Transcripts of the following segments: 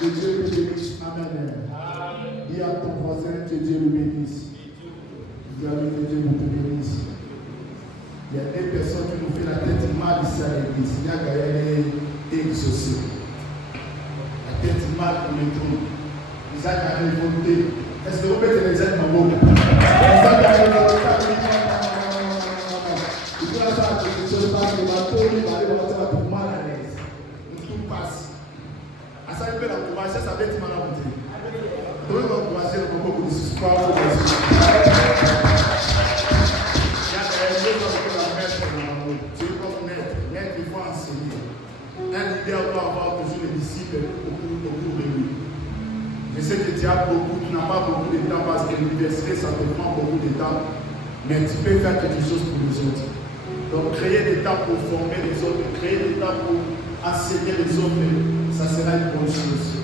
Que Dieu te bénisse. Amen. Dis à ton voisin que Dieu le bénisse. Dis à lui que Dieu vous bénisse. Il y a des personnes qui nous font la tête mal ici à l'église. Il y a gagné exaucé. La tête mal pour les trous. Ils ont gagné volonté. Est-ce que vous mettez les ailes dans l'eau? Ils ont gagné volonté. Il faut la faire quelque chose parce que le bateau, il va aller pour mal à l'aise. Tout passe. Ça peut l'encourager, ça va être mal à monter. Vous devez l'encourager le moment où vous dites pas. Il y a des choses que la mettre dans le monde. Tu es comme maître, il faut enseigner. Un leader doit avoir toujours les disciples autour de lui. Je sais que tu n'as pas beaucoup de temps parce que l'université, ça te prend beaucoup de temps. Mais tu peux faire quelque chose pour les autres. Donc, créer des temps pour former les autres, créer des temps pour enseigner les autres. Ça sera une bonne chose.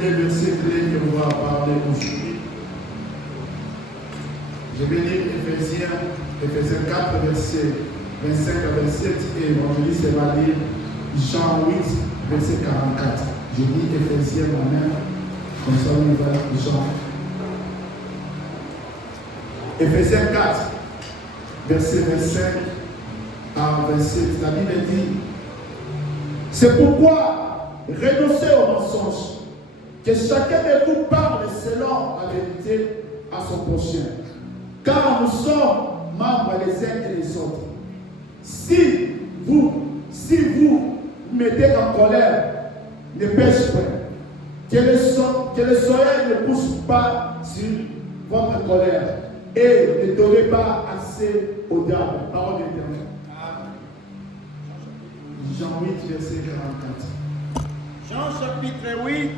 Des versets clés que nous allons parler aujourd'hui. Je vais lire Éphésiens 4, versets 25 à 27 et l'évangéliste va lire Jean 8, verset 44. Je lis Éphésiens moi-même, comme ça on va lire Jean. Éphésiens 4, verset 25 à 27. La Bible dit: c'est pourquoi renoncez au mensonge. Que chacun de vous parle selon la vérité à son prochain. Car nous sommes membres les uns et les autres. Si vous mettez en colère, ne pêchez pas. Que le soleil ne pousse pas sur votre colère. Et ne donnez pas assez au diable. Parole d'Éternel. Jean 8, verset 44. Jean chapitre 8.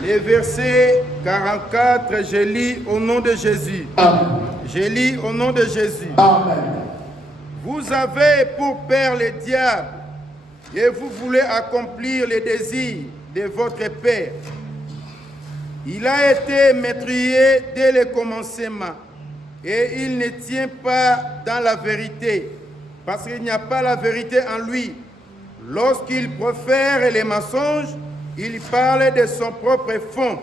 Les versets 44, je lis au nom de Jésus. Amen. Je lis au nom de Jésus. Amen. Vous avez pour père le diable et vous voulez accomplir les désirs de votre père. Il a été meurtrier dès le commencement et il ne tient pas dans la vérité parce qu'il n'y a pas la vérité en lui. Lorsqu'il profère les mensonges, il parle de son propre fond,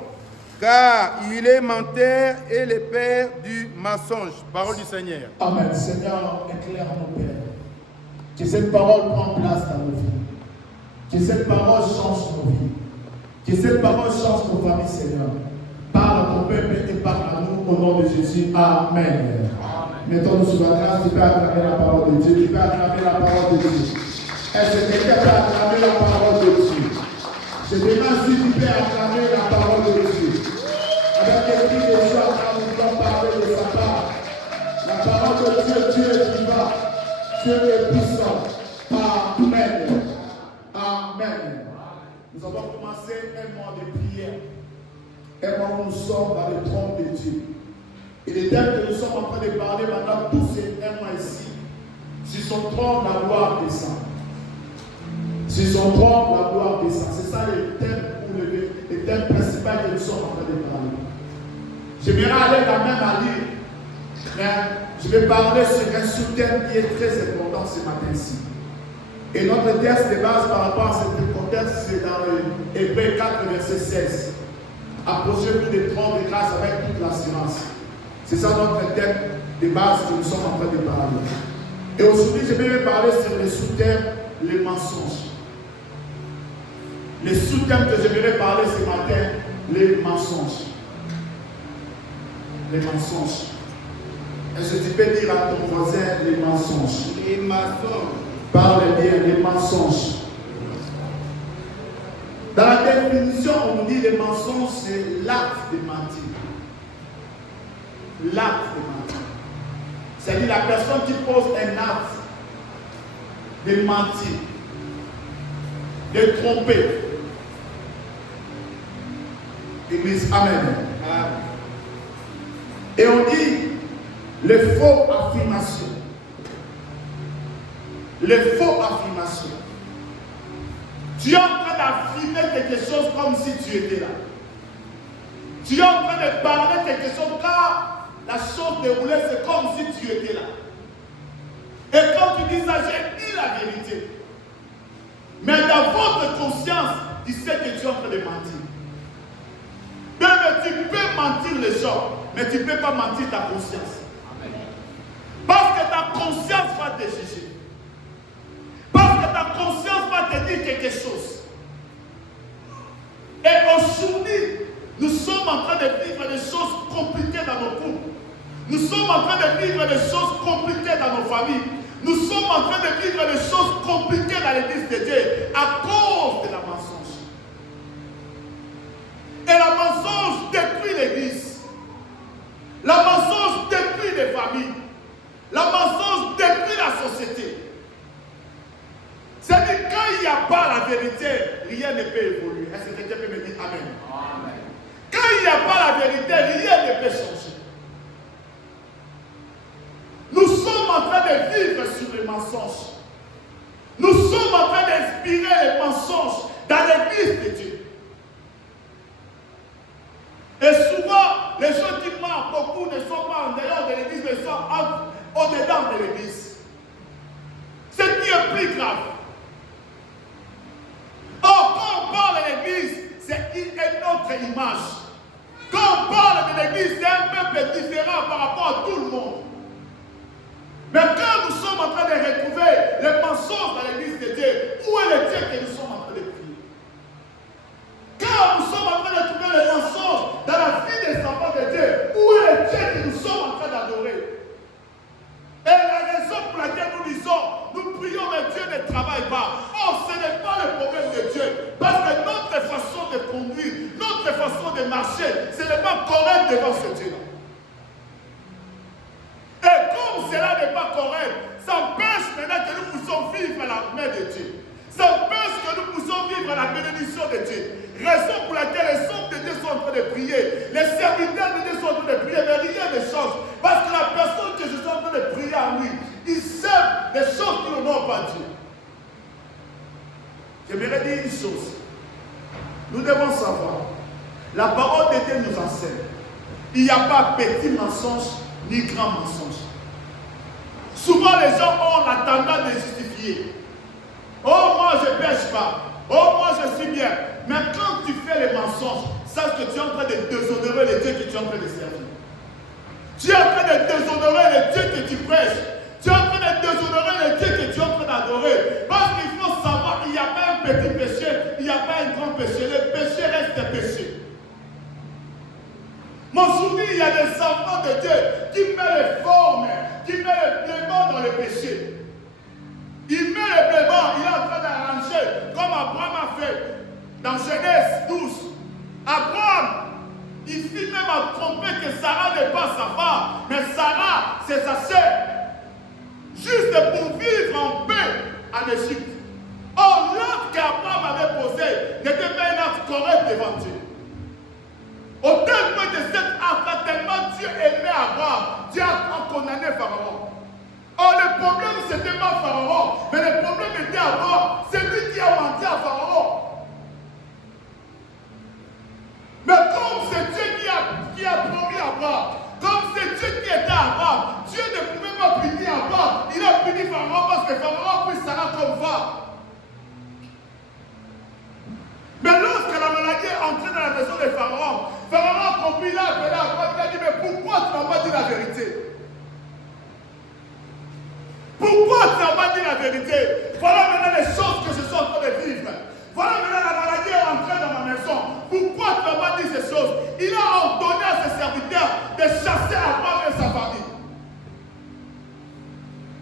car il est menteur et le père du mensonge. Parole du Seigneur. Amen. Seigneur, éclaire nos pères. Que cette parole prenne place dans nos vies. Que cette parole change nos vies. Que cette parole change nos familles, Seigneur. Parle à ton peuple et parle à nous au nom de Jésus. Amen. Mettons-nous sur la grâce. Tu peux acclamer la parole de Dieu. Tu peux acclamer la parole de Dieu. Est-ce que quelqu'un peut acclamer la parole de Dieu? Je demande si tu peux acclamer la parole de Dieu. Avec l'esprit de Dieu, nous voulons parler de sa part. La parole de Dieu, Dieu est vivant. Dieu est puissant. Amen. Amen. Nous avons commencé un mois de prière. Un mois où nous sommes dans le trône de Dieu. Et le thème que nous sommes en train de parler maintenant, tous ces un mois ici, sur son trône, la gloire descend. Sur son trône, la gloire descend. C'est ça le thème principal que nous sommes en train de parler. J'aimerais aller quand même à lire, mais je vais parler sur un sous-thème qui est très important ce matin-ci. Et notre texte de base par rapport à ce contexte, c'est dans Hébreux 4, verset 16. Approchez-vous des trônes de grâce avec toute l'assurance. C'est ça notre thème de base que nous sommes en train de parler. Et aujourd'hui, je vais parler sur le sous-thème, les mensonges. Le sous-thème que j'aimerais parler ce matin, les mensonges. Les mensonges. Est-ce que tu peux dire à ton voisin les mensonges? Les mensonges. Parle bien, les mensonges. Dans la définition, on nous dit les mensonges, c'est l'acte de mentir. L'acte de mentir. C'est-à-dire la personne qui pose un acte de mentir, de tromper. Église, amen. Et on dit les faux affirmations. Les faux affirmations. Tu es en train d'affirmer quelque chose comme si tu étais là. Tu es en train de parler quelque chose car la chose déroulée, c'est comme si tu étais là. Et quand tu dis ça, j'ai dit la vérité. Mais dans votre conscience, tu sais que tu es en train de mentir. Mais tu peux mentir les gens, mais tu ne peux pas mentir ta conscience. Parce que ta conscience va te juger. Parce que ta conscience va te dire quelque chose. Et aujourd'hui, nous sommes en train de vivre des choses compliquées dans nos couples. Nous sommes en train de vivre des choses compliquées dans nos familles. Nous sommes en train de vivre des choses compliquées dans l'église de Dieu à cause de la mensonge. Et la mensonge détruit l'église. La mensonge détruit les familles. La mensonge détruit la société. C'est-à-dire quand il n'y a pas la vérité, rien ne peut évoluer. Est-ce que quelqu'un peut me dire amen? Amen. Quand il n'y a pas la vérité, rien ne peut changer. Nous sommes en train de vivre sur les mensonges. Nous sommes en train d'inspirer les mensonges dans l'église de Dieu. Et souvent, les gens qui mentent beaucoup ne sont pas en dehors de l'église, mais sont au-dedans de l'église. Ce qui est plus grave. Or, quand on parle de l'église, c'est une autre image. Quand on parle de l'église, c'est un peuple différent par rapport à tout le monde. Mais quand nous sommes en train de retrouver les mensonges dans l'église de Dieu, où est le Dieu que nous sommes en train de prier? Quand nous sommes en train de trouver les mensonges dans la vie des enfants de Dieu, où est le Dieu que nous sommes en train d'adorer? Et la raison pour laquelle nous disons, nous prions, mais Dieu ne travaille pas. Oh, ce n'est pas le problème de Dieu. Parce que notre façon de conduire, notre façon de marcher, ce n'est pas correct devant ce Dieu-là. Et comme cela n'est pas correct, ça empêche maintenant que nous puissions vivre la main de Dieu. Ça empêche que nous puissions vivre la bénédiction de Dieu. Raison pour laquelle les hommes de Dieu sont en train de prier, les serviteurs de Dieu sont en train de prier, mais rien ne change. Parce que la personne que je suis en train de prier à lui, il sait des choses qui n'ont pas Dieu. J'aimerais dire une chose. Nous devons savoir La parole de Dieu nous enseigne. Il n'y a pas petit mensonge ni grand mensonge. Souvent les gens ont la tendance de justifier. Oh, moi je ne pêche pas. Oh, moi je suis bien. Mais quand tu fais les mensonges, sache que tu es en train de déshonorer le Dieu que tu es en train de servir. Tu es en train de déshonorer le Dieu que tu prêches. Tu es en train de déshonorer le Dieu que tu es en train d'adorer. Parce qu'il faut savoir qu'il n'y a pas un petit péché, il n'y a pas un grand péché. Le péché reste péché. Mon souvenir, il y a des enfants de Dieu qui mettent les formes, qui mettent les pléments dans le péché. Il met les pléments, il est en train d'arranger, comme Abraham a fait dans Genèse 12. Abraham, il finit même à tromper que Sarah n'est pas sa femme, mais Sarah, c'est sa sœur. Juste pour vivre en paix en Égypte. Or, l'acte qu'Abraham avait posé n'était pas un acte correct devant Dieu. Au terme de cet acte, tellement Dieu aimait Abraham, Dieu a condamné Pharaon. Or, le problème, ce n'était pas Pharaon, mais le problème était Abraham. C'est lui qui a menti à Pharaon. Mais comme c'est Dieu qui a promis Abraham, comme c'est Dieu qui était à Abraham, Dieu ne pouvait pas punir Abraham. Il a puni Pharaon parce que Pharaon a pris Sarah comme femme. Mais lorsque la maladie est entrée dans la maison de Pharaon, Pharaon a compris, il a appelé Abraham, il a dit, mais pourquoi tu n'as pas dit la vérité? Pourquoi tu n'as pas dit la vérité? Voilà maintenant les choses que je suis en train de vivre. Voilà maintenant la maladie est entrée dans ma maison. Pourquoi tu n'as pas dit ces choses? Il a ordonné à ses serviteurs de chasser Abraham et sa famille.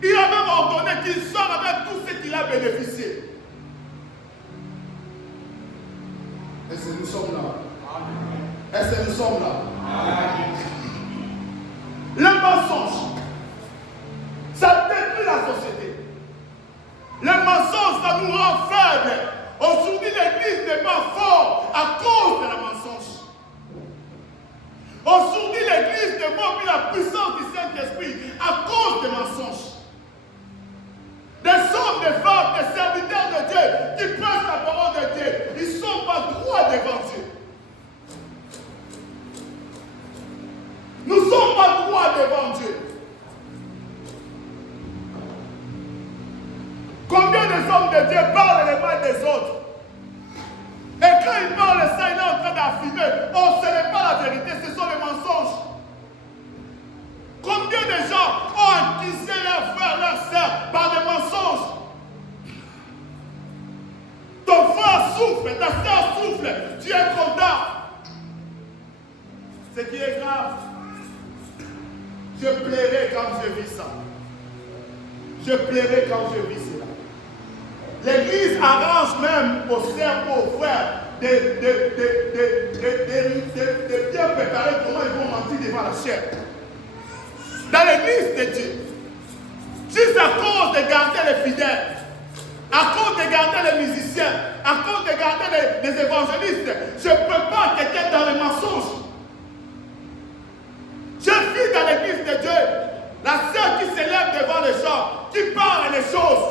Il a même ordonné qu'il sorte avec tout ce qu'il a bénéficié. Est-ce que nous sommes là? Est-ce que nous sommes là? Le mensonge, ça détruit la société. Le mensonge, ça nous rend faibles. Aujourd'hui, l'église n'est pas forte à cause de la mensonge. Aujourd'hui, l'église ne voit plus la puissance du Saint-Esprit à cause des mensonges. Des hommes, des femmes, des serviteurs de Dieu qui prêchent la parole de Dieu, ils ne sont pas droits devant Dieu. Nous ne sommes pas droits devant Dieu. Combien de hommes de Dieu parlent les mal des autres? Et quand ils parlent ça, il est en train d'affirmer, oh, ce n'est pas la vérité, ce sont les mensonges. Combien de gens ont accusé leurs frères, leurs sœurs par des mensonges? Ton frère souffre, ta sœur souffre, tu es content. Ce qui est grave, je plairai quand je vis ça. Je plairai quand je vis cela. L'église arrange même aux sœurs, aux frères de bien préparer comment ils vont mentir devant la chair. Dans l'église de Dieu, juste à cause de garder les fidèles, à cause de garder les musiciens, à cause de garder les évangélistes, je prépare quelqu'un dans les mensonges. Je vis dans l'église de Dieu, la sœur qui s'élève devant les gens, qui parle les choses.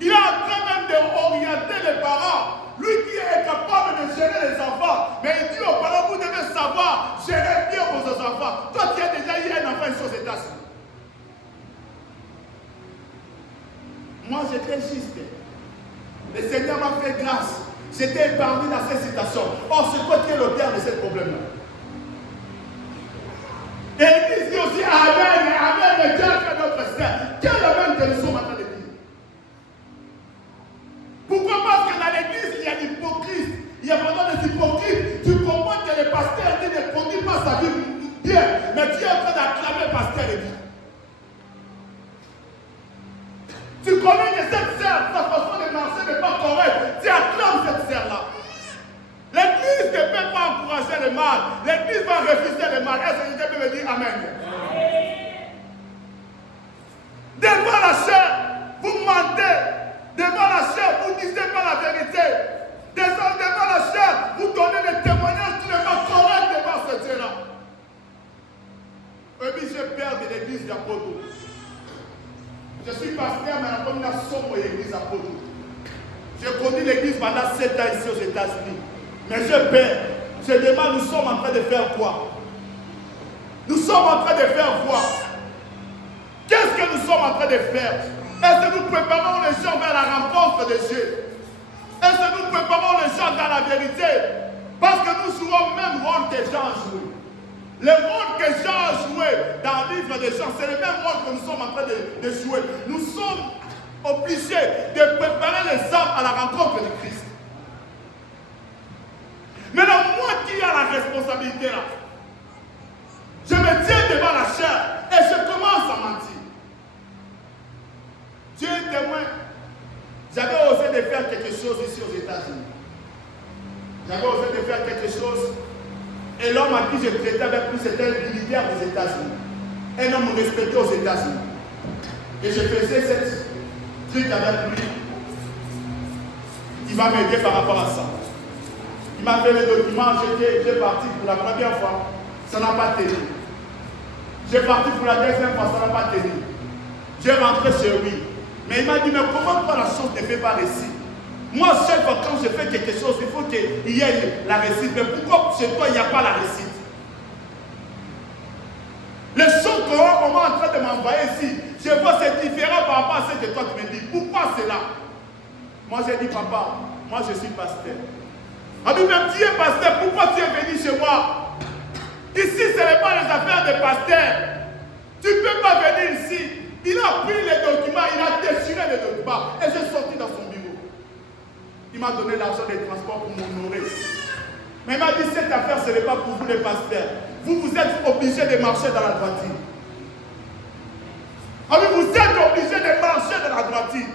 Il est en train même d'orienter les parents. Lui qui est capable de gérer les enfants. Mais il dit aux parents, vous devez savoir gérer bien vos enfants. Toi, tu as déjà eu un enfant ici aux États-Unis. Moi, j'étais juste. Le Seigneur m'a fait grâce. J'étais épargné dans cette situation. Or, c'est toi qui es l'auteur de ce problème-là. Et il dit aussi, Amen, Amen, Dieu a fait notre Seigneur. Quel Amen que nous sommes en train de dire? Pourquoi? Parce que dans l'église, il y a l'hypocrite. Il y a pendant des hypocrites. Tu comprends que le pasteur dit ne conduit pas sa vie bien. Mais tu es en train d'acclamer le pasteur et dit. Tu connais que cette sœur, sa façon de marcher n'est pas correcte. Tu acclames cette sœur-là. L'église ne peut pas encourager le mal. L'église va refuser le mal. Est-ce que je peux me dire Amen? Devant la chair, vous mentez. Devant la chair, vous ne disiez pas la vérité. Devant la chair, vous donnez des témoignages qui ne sont pas corrects devant ce Dieu-là. Et puis j'ai peur de l'église d'Apoto. Je suis pasteur, mais la commune a sombre l'église d'Apoto. J'ai connu l'église pendant 7 ans ici aux États-Unis. Mais je paie. Je demande, nous sommes en train de faire quoi? Nous sommes en train de faire quoi? Qu'est-ce que nous sommes en train de faire? Est-ce que nous préparons les gens vers la rencontre de Dieu? Est-ce que nous préparons les gens dans la vérité? Parce que nous jouons le même rôle que Jean a joué. Le rôle que Jean a joué dans le livre des Jean, c'est le même rôle que nous sommes en train de jouer. Nous sommes obligés de préparer les âmes à la rencontre de Christ. Maintenant, moi qui ai la responsabilité là, je me tiens devant la chair et je commence à mentir. Dieu est témoin. J'avais osé de faire quelque chose ici aux États-Unis. J'avais osé de faire quelque chose. Et l'homme à qui je traitais avec lui, c'était un militaire des États-Unis. Un homme respecté aux États-Unis. Et je faisais cette truc avec lui. Il va m'aider par rapport à ça. Il m'a fait les documents, j'ai parti pour la première fois. Ça n'a pas tenu. J'ai parti pour la deuxième fois, ça n'a pas tenu. J'ai rentré chez lui. Mais il m'a dit, mais comment toi la chose ne fait pas récit? Moi, chaque fois quand je fais quelque chose, il faut qu'il y ait la récite. Mais pourquoi chez toi, il n'y a pas la récite? Les choses qu'on est en train de m'envoyer ici, je vois c'est différent par rapport à ce que toi tu me dis. Pourquoi c'est là? Moi, j'ai dit, papa, moi je suis pasteur. On dit, même tu es pasteur, pourquoi tu es venu chez moi? Ici, ce n'est pas les affaires des pasteurs. Tu ne peux pas venir ici. Il a pris les documents, il a déchiré les documents. Et j'ai sorti dans son bureau. Il m'a donné l'argent des transports pour m'honorer. Mais il m'a dit, cette affaire, ce n'est pas pour vous les pasteurs. Vous êtes obligés de marcher dans la droiture. Vous êtes obligés de marcher dans la droiture.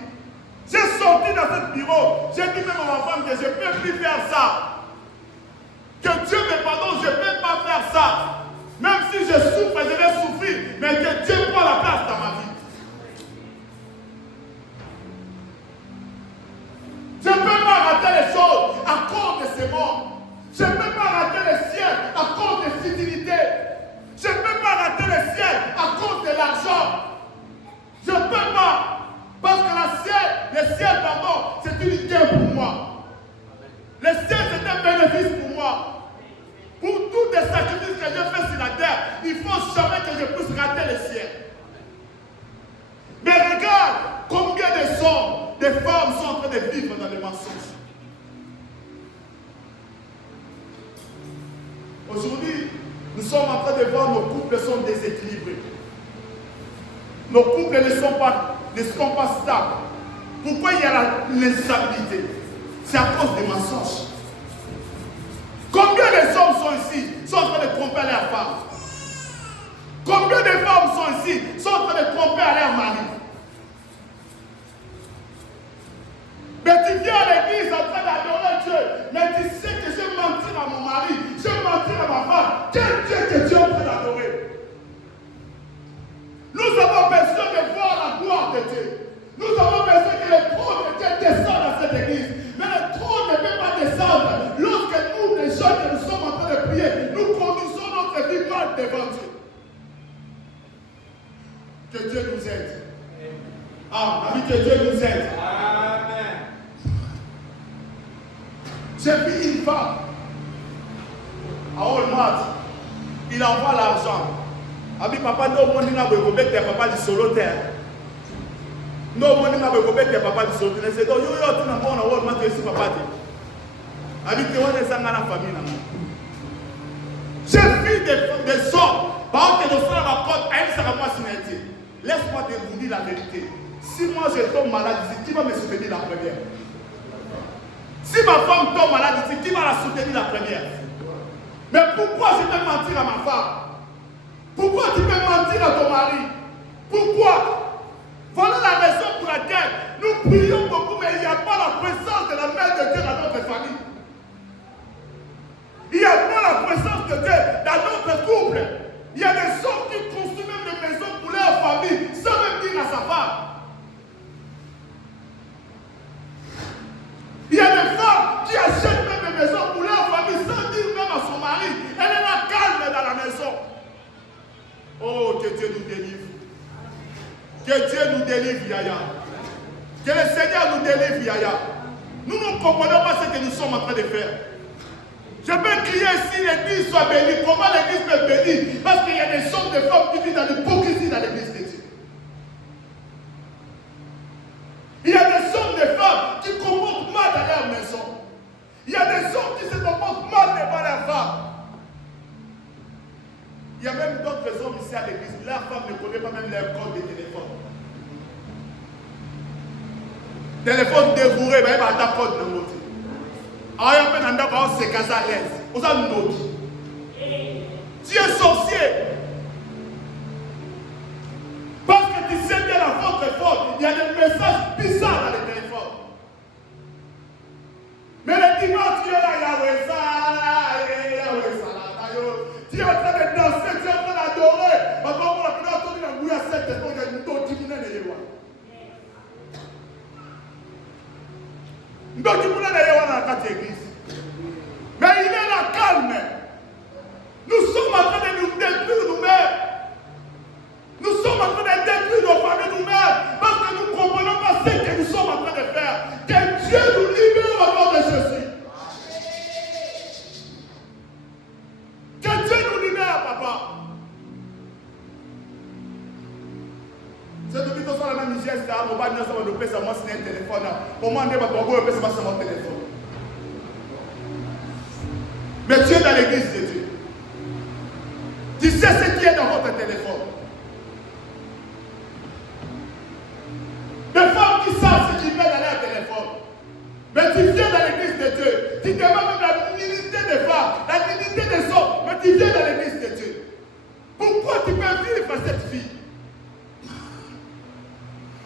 J'ai sorti dans ce bureau. J'ai dit même à ma femme que je ne peux plus faire ça. Que Dieu me pardonne, je ne peux pas faire ça. Même si je souffre, je vais souffrir. Mais que Dieu prend la place dans ma vie. Je ne peux pas rater les choses à cause de ces morts. Je ne peux pas rater le ciel à cause de futilité. Je ne peux pas rater le ciel à cause de l'argent. Je ne peux pas. Parce que le ciel, pardon, c'est une gain pour moi. Le ciel, c'est un bénéfice pour moi. Pour tous les sacrifices que je fais sur la terre, il ne faut jamais que je puisse rater le ciel. Mais regarde combien de femmes sont en train de vivre dans les mensonges. Aujourd'hui, nous sommes en train de voir nos couples sont déséquilibrés. Nos couples ne sont pas stables. Pourquoi il y a l'instabilité? C'est à cause des mensonges. Combien de hommes sont ici, sont en train de tromper leurs femmes? Combien de femmes sont ici, sont en train de tromper à leur mari? Mais tu viens à l'église en train d'adorer Dieu, mais tu sais que je vais mentir à mon mari, je vais mentir à ma femme. Quel Dieu que Dieu est en train d'adorer? Nous avons besoin de voir la gloire de Dieu. Nous avons besoin que le trône de Dieu descende à cette église. Mais le trône ne peut pas descendre lorsque nous, les gens que nous sommes en train de prier, nous conduisons notre vie mal devant Dieu. Que Dieu nous aide. Ah, ami, que Dieu nous aide. Amen. J'ai vu une femme à Walmart. Il envoie l'argent. Abi papa no money na bo bet papa di solo terre. No money na bo bet papa di solo terre. C'est donc yo tu na bona Walmart esi papa te. Abi te wana sanga na famille na. J'ai vu des hommes par que nous sommes à ma porte, elle sera moi sineti. Laisse-moi te vous dire la vérité. Si moi je tombe malade ici, qui va me soutenir la première? Si ma femme tombe malade ici, qui va la soutenir la première? Mais pourquoi je vais mentir à ma femme? Pourquoi tu peux mentir à ton mari? Pourquoi? Voilà la raison pour laquelle nous prions beaucoup, mais il n'y a pas la présence de la main de Dieu dans notre famille. Il n'y a pas la présence de Dieu dans notre couple. Il y a des hommes qui construisent même des maisons pour leur famille sans même dire à sa femme. Il y a des femmes qui achètent même des maisons pour leur famille sans dire même à son mari. Elle est là calme dans la maison. Oh, que Dieu nous délivre. Que Dieu nous délivre, Yaya. Que le Seigneur nous délivre, Yaya. Nous ne comprenons pas ce que nous sommes en train de faire. Je peux crier si l'église soit bénie. Comment l'église peut être bénie? Parce qu'il y a des hommes, des femmes qui vivent dans l'hypocrisie dans l'église de Dieu. Il y a des hommes, des femmes qui comportent mal dans leur maison. Il y a des hommes qui se comportent mal devant leur femme. Il y a même d'autres hommes ici à l'église. Leur femme ne connaît pas même leur code de téléphone. Téléphone débourré, mais il va avoir code dans l'autre. Alors, il y a un se caser à l'aise. Vous avez une autre. Tu es sorcier. Parce que tu sais bien dans votre téléphone, il y a des messages bizarres dans les téléphones. Mais le dimanche, tu es là, Yahweh, ça, tu es en train de danser, tu es en train d'adorer. Maintenant, on a pu entendre la bouille à 7 il y a une autre qui vous n'a pas. Donc, il dans la carte église. Mais il est là calme. Nous sommes en train de nous détruire nous-mêmes. Nous sommes en train de détruire nos familles nous-mêmes. Parce que nous ne comprenons pas ce que nous sommes en train de faire. Que Dieu nous libère au nom de Jésus. Que Dieu nous libère, papa. C'est depuis que nous sommes la même geste, on va nous faire moi c'est un téléphone. Au moins, on va faire ça sur mon téléphone. Mais tu es dans l'église de Dieu. Tu sais ce qui est dans votre téléphone. Des femmes qui savent ce qui met dans leur téléphone. Mais tu viens dans l'église de Dieu. Tu demandes même la dignité des femmes, la dignité des hommes. Mais tu viens dans l'église de Dieu. Pourquoi tu peux vivre cette vie?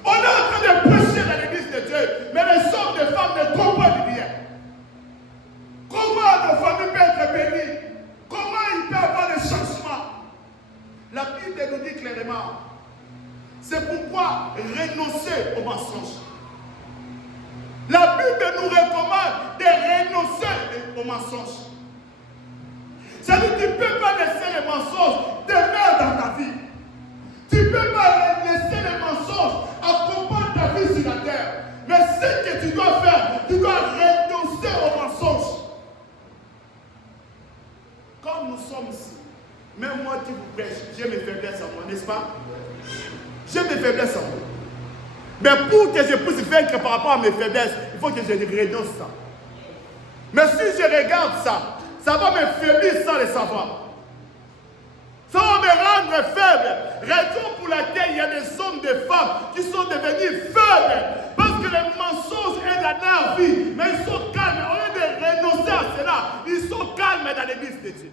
On est en train de prêcher dans l'église de Dieu, mais les hommes et les femmes ne comprennent rien. Comment nos familles peuvent être bénies? Comment ils peuvent avoir des changements? La Bible nous dit clairement, c'est pourquoi renoncer aux mensonges. La Bible nous recommande de renoncer aux mensonges. C'est-à-dire que tu ne peux pas laisser les mensonges demeurer dans ta vie. Tu ne peux pas laisser les mensonges accompagner ta vie sur la terre. Mais ce que tu dois faire, tu dois renoncer aux mensonges. Comme nous sommes ici, même moi qui vous prêche, j'ai mes faiblesses en moi, n'est-ce pas? J'ai mes faiblesses en moi. Mais pour que je puisse vaincre par rapport à mes faiblesses, il faut que je renonce ça. Mais si je regarde ça, ça va me faiblir sans le savoir. Ça va me rendre faible. Raison pour laquelle il y a des hommes, des femmes qui sont devenus faibles. Parce que les mensonges est dans leur vie. Mais ils sont calmes. Au lieu de renoncer à cela, ils sont calmes dans l'église de Dieu.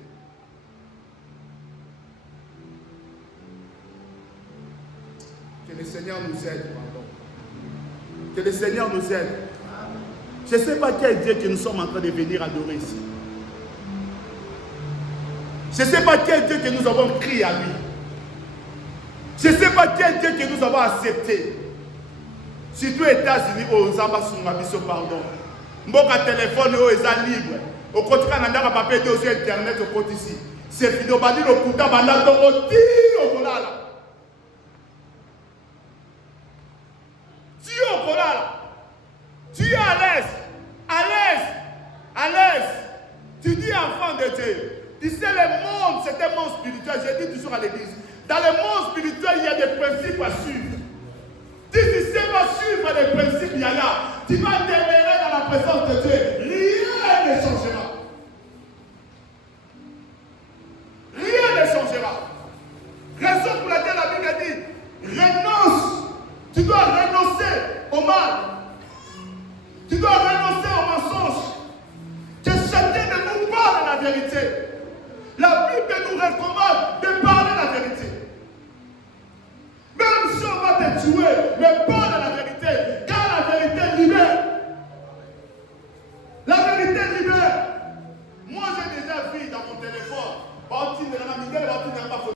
Que le Seigneur nous aide, pardon. Que le Seigneur nous aide. Je ne sais pas quel Dieu que nous sommes en train de venir adorer ici. Je ne sais pas quel Dieu que nous avons crié à lui. Je ne sais pas quel Dieu que nous avons accepté. Surtout aux États-Unis, aux Zambasou, pardon. Mboka téléphone, ils sont libres. Au côté de la papier de Internet, au côté ici. C'est fini, on va dire au coup d'abandon, au tir, au là. Tu es au là. Tu es à l'aise. À l'aise. À l'aise. Tu dis enfant de Dieu. Tu sais, le monde, c'est un monde spirituel. Je dis toujours à l'église. Dans le monde spirituel, il y a des principes à suivre. Si tu sais pas suivre les principes, il y a là. Tu vas demeurer dans la présence de Dieu.